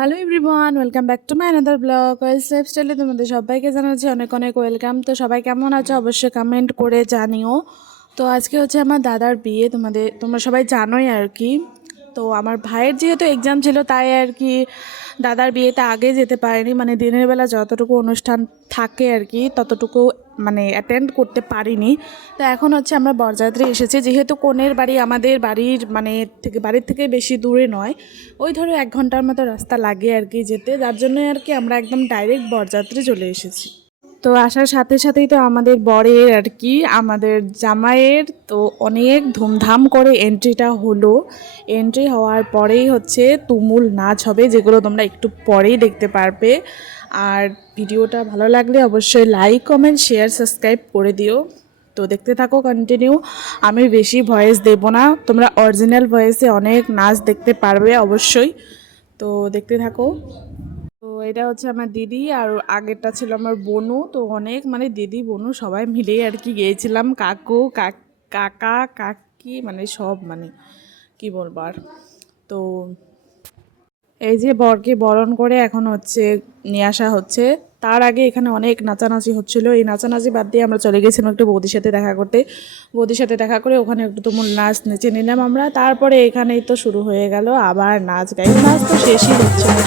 Hello everyone, welcome back to my another blog ওয়েলস লাইফস্টাইলে তোমাদের সবাইকে জানাচ্ছি অনেক অনেক ওয়েলকাম। তো সবাই কেমন আছো অবশ্যই কমেন্ট করে জানিও। তো আজকে হচ্ছে আমার দাদার বিয়ে, তোমরা সবাই জানোই আর কি। তো আমার ভাইয়ের যেহেতু এক্সাম ছিল তাই আর কি দাদার বিয়েতে আগে যেতে পারেনি, মানে দিনের বেলা যতটুকু অনুষ্ঠান থাকে আর কি ততটুকু মানে অ্যাটেন্ড করতে পারিনি। তো এখন হচ্ছে আমরা বরযাত্রী এসেছি, যেহেতু কনের বাড়ি আমাদের বাড়ির থেকে বেশি দূরে নয়, ওই ধরো 1 ঘন্টার মতো রাস্তা লাগে আর কি যেতে, যার জন্য আর কি আমরা একদম ডাইরেক্ট বরযাত্রী চলে এসেছি। তো আসার সাথে সাথেই তো আমাদের বরের আর কি আমাদের জামাইয়ের তো অনেক ধুমধাম করে এন্ট্রিটা হলো। এন্ট্রি হওয়ার পরেই হচ্ছে তুমুল নাচ হবে, যেগুলো তোমরা একটু পরেই দেখতে পারবে। আর ভিডিওটা ভালো লাগলে অবশ্যই লাইক কমেন্ট শেয়ার সাবস্ক্রাইব করে দিও। তো দেখতে থাকো কন্টিনিউ, আমি বেশি ভয়েস দেব না, তোমরা অরিজিনাল ভয়েসে অনেক নাচ দেখতে পারবে অবশ্যই। তো দেখতে থাকো। তো এটা হচ্ছে আমার দিদি, আর আগেরটা ছিল আমার বোনু। তো অনেক মানে দিদি বোনু সবাই মিলেই আর কি গিয়েছিলাম, কাকা কাকি মানে সব, মানে কি বলবো আর। তো এই যে বরকে বরণ করে এখন হচ্ছে নিয়ে আসা হচ্ছে। তার আগে এখানে অনেক নাচানাচি হচ্ছিল, এই নাচানাচি বাদ দিয়ে আমরা চলে গেছিলাম একটু বৌদির সাথে দেখা করতে। বৌদির সাথে দেখা করে ওখানে একটু তুমুল নাচ নেচে নিলাম আমরা। তারপরে এখানেই তো শুরু হয়ে গেল আবার নাচ গাই, নাচ তো শেষই হচ্ছে না।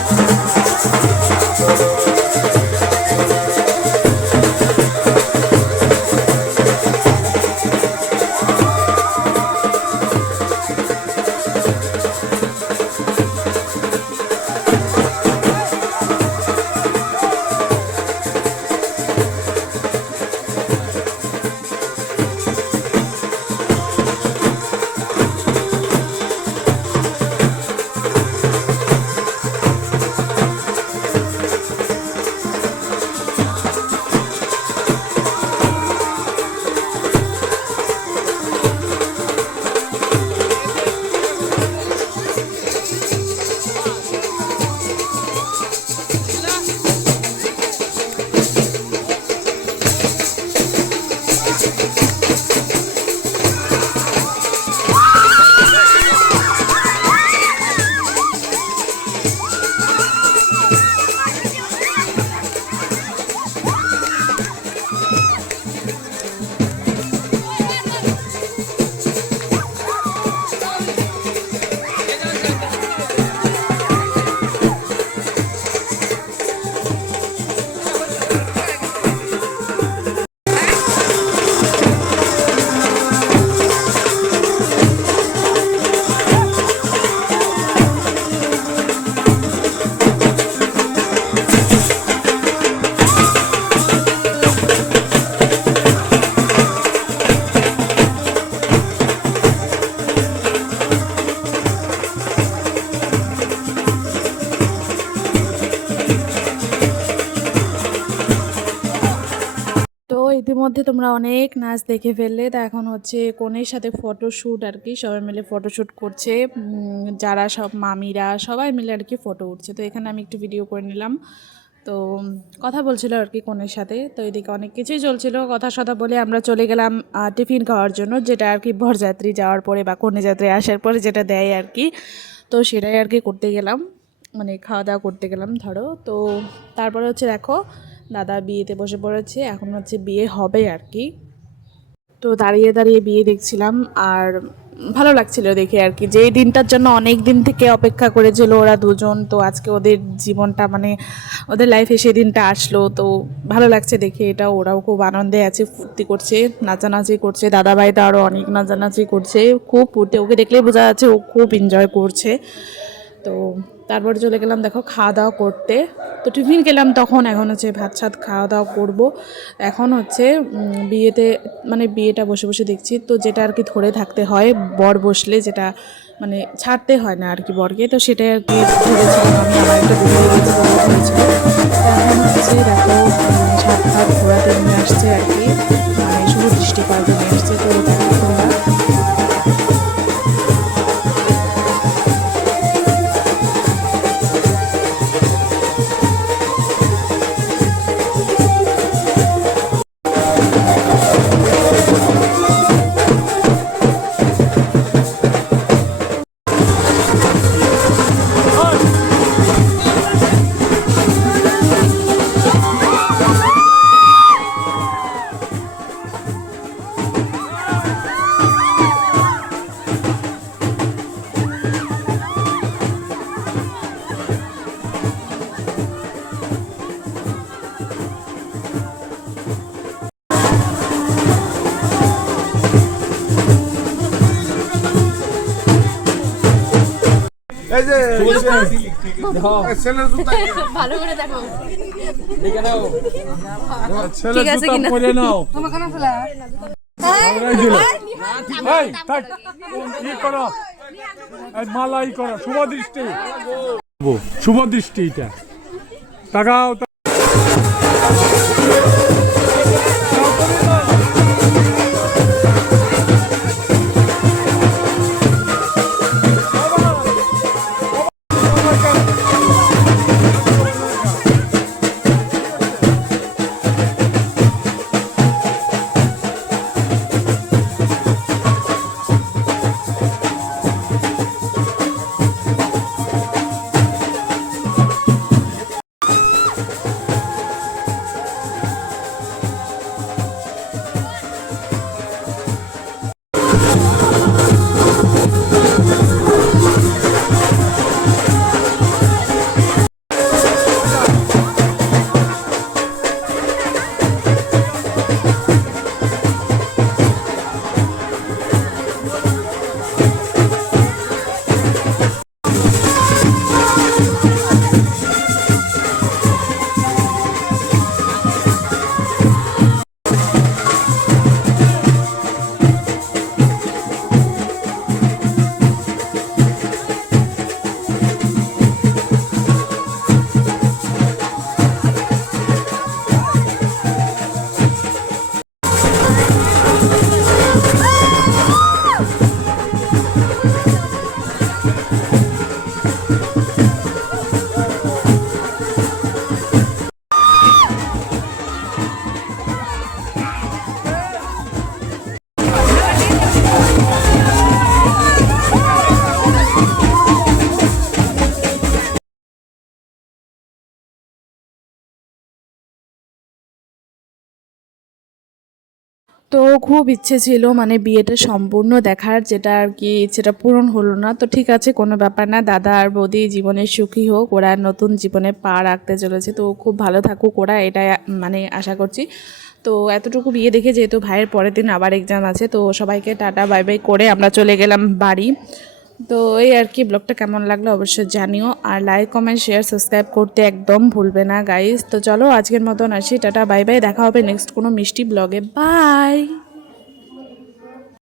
তো ইতিমধ্যে তোমরা অনেক নাচ দেখে ফেললে। তা এখন হচ্ছে কনের সাথে ফটোশ্যুট আর কি, সবাই মিলে ফটোশ্যুট করছে। যারা সব মামিরা সবাই মিলে আর কি ফটো উঠছে। তো এখানে আমি একটু ভিডিও করে নিলাম। তো কথা বলছিল আর কি কনের সাথে। তো এদিকে অনেক কিছুই চলছিল, কথা সথা বলে আমরা চলে গেলাম টিফিন খাওয়ার জন্য, যেটা আর কি বরযাত্রী যাওয়ার পরে বা কন্যাযাত্রী আসার পরে যেটা দেয় আর কি। তো সেটাই আর কি করতে গেলাম, মানে খাওয়া দাওয়া করতে গেলাম ধরো। তো তারপরে হচ্ছে দেখো দাদা বিয়েতে বসে পড়েছে, এখন হচ্ছে বিয়ে হবে আর কি। তো দাঁড়িয়ে দাঁড়িয়ে বিয়ে দেখছিলাম, আর ভালো লাগছিল দেখে আর কি, যেই দিনটার জন্য অনেক দিন থেকে অপেক্ষা করেছিল ওরা দুজন। তো আজকে ওদের জীবনটা মানে ওদের লাইফে সেই দিনটা আসলো, তো ভালো লাগছে দেখে এটা। ওরাও খুব আনন্দে আছে, ফুর্তি করছে, নাচানাচি করছে, দাদাভাইটা আরও অনেক নাচানাচি করছে, খুব ফুর্তি, ওকে দেখলেই বোঝা যাচ্ছে ও খুব এনজয় করছে। তো তারপরে চলে গেলাম দেখো খাওয়া দাওয়া করতে। তো টিফিন খেলাম তখন, এখন হচ্ছে ভাত ছাত খাওয়া দাওয়া করব। এখন হচ্ছে বিয়েতে মানে বিয়েটা বসে বসে দেখছি। তো যেটা আর কি ধরে থাকতে হয় বর বসলে, যেটা মানে ছাড়তে হয় না আর কি বরকে, তো সেটাই আর কি ধরেছিলাম আমি। আমার একটা ঘুরে গেছে ধরেছিল। এখন হচ্ছে দেখো ছাদ ফাত ঘোরাতে নিয়ে আসছে আর কি, মানে শুধু দৃষ্টি পাল্টে নিয়ে আসছে। তো দেখো তোমরা এই যে ছেলের জুতা ভালো করে দেখো ছেলের জুতা পরে নাও এই থাক কি করো এই মালা ই করো শুভ দৃষ্টি শুভ দৃষ্টি এটা তাকাও তো খুব ইচ্ছে ছিল মানে বিয়েটা সম্পূর্ণ দেখার, যেটা আর কি সেটা পূরণ হলো না। তো ঠিক আছে, কোনো ব্যাপার না, দাদা আর বৌদি জীবনে সুখী হোক, ওরা নতুন জীবনে পা রাখতে চলেছে। তো খুব ভালো থাকুক ওরা, এটা মানে আশা করছি। তো এতটুকু বিয়ে দেখে যেহেতু ভাইয়ের পরের দিন আবার এক্সাম আছে, তো সবাইকে টাটা বাই বাই করে আমরা চলে গেলাম বাড়ি। তো এই আর কি, ব্লগটা কেমন লাগলো অবশ্যই জানিও, আর লাইক কমেন্ট শেয়ার সাবস্ক্রাইব করতে একদম ভুলবে না গাইস। তো চলো আজকের মতন আসি, টাটা বাই বাই, দেখা হবে নেক্সট কোনো মিষ্টি ব্লগে, বাই।